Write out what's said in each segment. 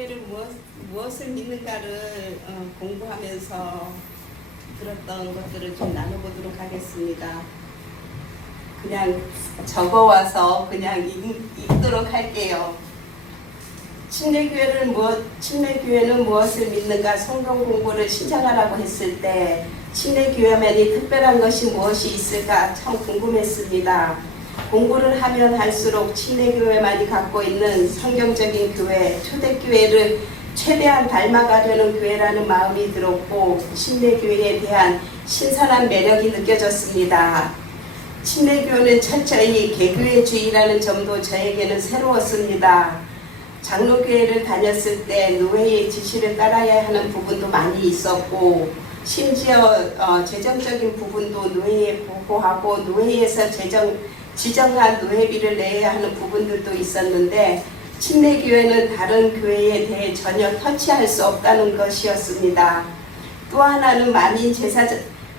장로교회를 무엇을 믿는가를 공부하면서 들었던 것들을 좀 나눠보도록 하겠습니다. 그냥 적어와서 그냥 읽도록 할게요. 침례교회는 무엇을 믿는가 성경 공부를 신청하라고 했을 때 침례교회만이 특별한 것이 무엇이 있을까 참 궁금했습니다. 공부를 하면 할수록 침례교회만이 갖고 있는 성경적인 교회, 초대교회를 최대한 닮아가려는 교회라는 마음이 들었고 침례교회에 대한 신선한 매력이 느껴졌습니다. 침례교회는 철저히 개교회주의라는 점도 저에게는 새로웠습니다. 장로교회를 다녔을 때 노회의 지시를 따라야 하는 부분도 많이 있었고 심지어 재정적인 부분도 노회에 보고하고 노회에서 지정한 노회비를 내야 하는 부분들도 있었는데 침례교회는 다른 교회에 대해 전혀 터치할 수 없다는 것이었습니다. 또 하나는 만인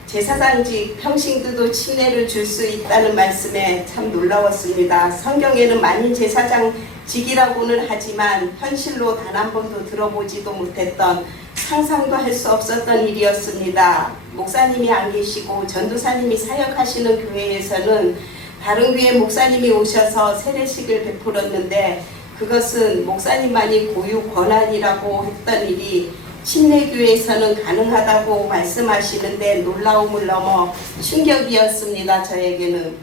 제사장직 평신도도 침례를 줄 수 있다는 말씀에 참 놀라웠습니다. 성경에는 만인 제사장직이라고는 하지만 현실로 단 한 번도 들어보지도 못했던 상상도 할 수 없었던 일이었습니다. 목사님이 안 계시고 전도사님이 사역하시는 교회에서는 다른 교회 목사님이 오셔서 세례식을 베풀었는데 그것은 목사님만이 고유 권한이라고 했던 일이 침례교회에서는 가능하다고 말씀하시는데 놀라움을 넘어 충격이었습니다. 저에게는.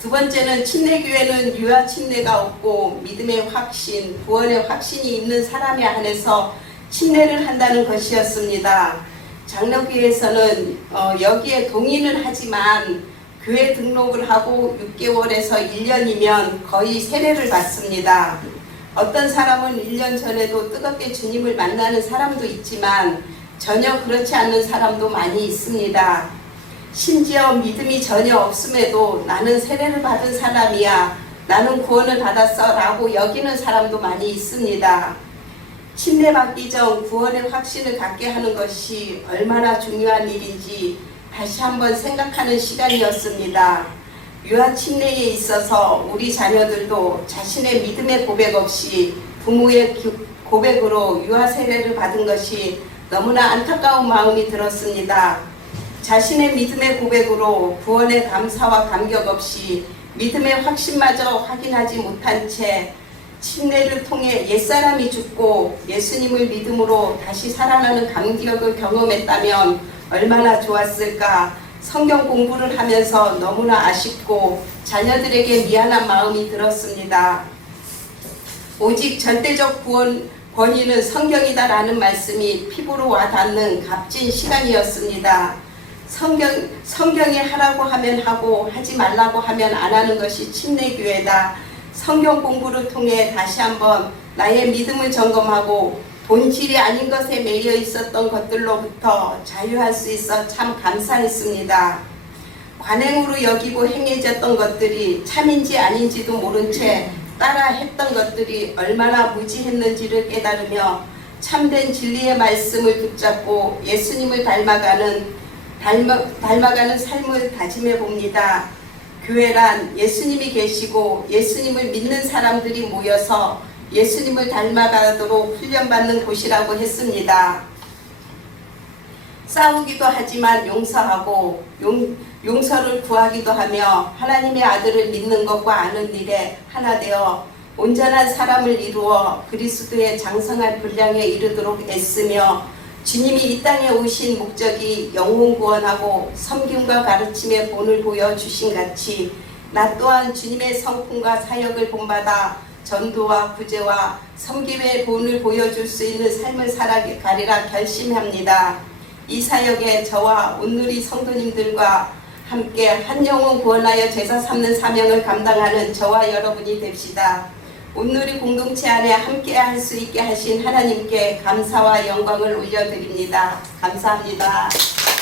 두 번째는 침례교회는 유아 침례가 없고 믿음의 확신, 구원의 확신이 있는 사람에 한해서 침례를 한다는 것이었습니다. 장로교회에서는 여기에 동의는 하지만 교회 등록을 하고 6개월에서 1년이면 거의 세례를 받습니다. 어떤 사람은 1년 전에도 뜨겁게 주님을 만나는 사람도 있지만 전혀 그렇지 않는 사람도 많이 있습니다. 심지어 믿음이 전혀 없음에도 나는 세례를 받은 사람이야, 나는 구원을 받았어 라고 여기는 사람도 많이 있습니다. 침례받기 전 구원의 확신을 갖게 하는 것이 얼마나 중요한 일인지 다시 한번 생각하는 시간이었습니다. 유아 침례에 있어서 우리 자녀들도 자신의 믿음의 고백 없이 부모의 고백으로 유아 세례를 받은 것이 너무나 안타까운 마음이 들었습니다. 자신의 믿음의 고백으로 구원의 감사와 감격 없이 믿음의 확신마저 확인하지 못한 채 침례를 통해 옛사람이 죽고 예수님을 믿음으로 다시 살아나는 감격을 경험했다면 얼마나 좋았을까. 성경 공부를 하면서 너무나 아쉽고 자녀들에게 미안한 마음이 들었습니다. 오직 절대적 권위는 성경이다라는 말씀이 피부로 와닿는 값진 시간이었습니다. 성경이 하라고 하면 하고 하지 말라고 하면 안 하는 것이 침례교회다. 성경 공부를 통해 다시 한번 나의 믿음을 점검하고 본질이 아닌 것에 매여 있었던 것들로부터 자유할 수 있어 참 감사했습니다. 관행으로 여기고 행해졌던 것들이 참인지 아닌지도 모른 채 따라 했던 것들이 얼마나 무지했는지를 깨달으며 참된 진리의 말씀을 붙잡고 예수님을 닮아가는 삶을 다짐해 봅니다. 교회란 예수님이 계시고 예수님을 믿는 사람들이 모여서 예수님을 닮아가도록 훈련받는 곳이라고 했습니다. 싸우기도 하지만 용서하고 용서를 구하기도 하며 하나님의 아들을 믿는 것과 아는 일에 하나 되어 온전한 사람을 이루어 그리스도의 장성한 분량에 이르도록 애쓰며 주님이 이 땅에 오신 목적이 영혼 구원하고 섬김과 가르침의 본을 보여주신 같이 나 또한 주님의 성품과 사역을 본받아 전도와 구제와 섬김의 본을 보여줄 수 있는 삶을 살아가리라 결심합니다. 이 사역에 저와 온누리 성도님들과 함께 한 영혼 구원하여 제사 삼는 사명을 감당하는 저와 여러분이 됩시다. 온누리 공동체 안에 함께 할 수 있게 하신 하나님께 감사와 영광을 올려드립니다. 감사합니다.